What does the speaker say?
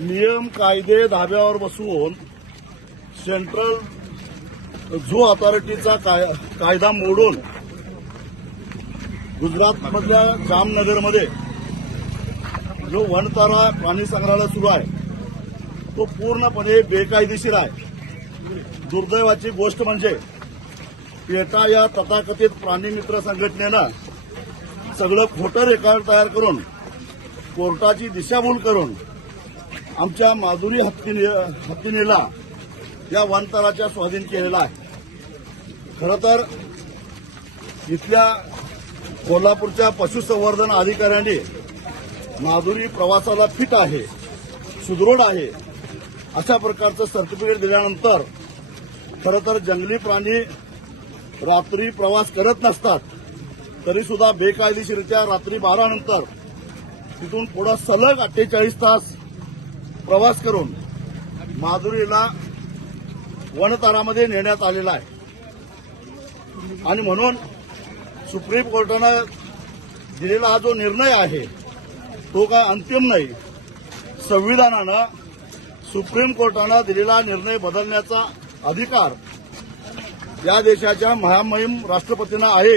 नियम कायदे धाब्यावर बसवून सेंट्रल झू अथॉरिटीचा काय- कायदा मोडून गुजरातमधल्या जामनगरमध्ये जो वनतारा प्राणी संग्रहालय सुरू आहे तो पूर्णपणे बेकायदेशीर आहे. दुर्दैवाची गोष्ट म्हणजे पेटा या तथाकथित प्राणी मित्र संघटनेनं सगळं खोटं रेकॉर्ड तयार करून कोर्टाची दिशाभूल करून आमच्या माधुरी हत्तीने हत्तीनेला या वनतराच्या स्वाधीन केलेला आहे. खरं तर इथल्या कोल्हापूरच्या पशुसंवर्धन अधिकाऱ्यांनी माधुरी प्रवासाला फिट आहे सुदृढ आहे अशा प्रकारचं सर्टिफिकेट दिल्यानंतर खरं तर जंगली प्राणी रात्री प्रवास करत नसतात. तरी सुद्धा बेकायदेशीरित्या रात्री बारा नंतर तिथून पुढं सलग अठ्ठेचाळीस तास प्रवास करून माधुरीला वनतारामध्ये नेण्यात आलेला आहे. आणि म्हणून सुप्रीम कोर्टानं दिलेला हा जो निर्णय आहे तो काय अंतिम नाही. संविधानानं सुप्रीम कोर्टानं दिलेला निर्णय बदलण्याचा अधिकार या देशाच्या महामहिम राष्ट्रपतींना आहे.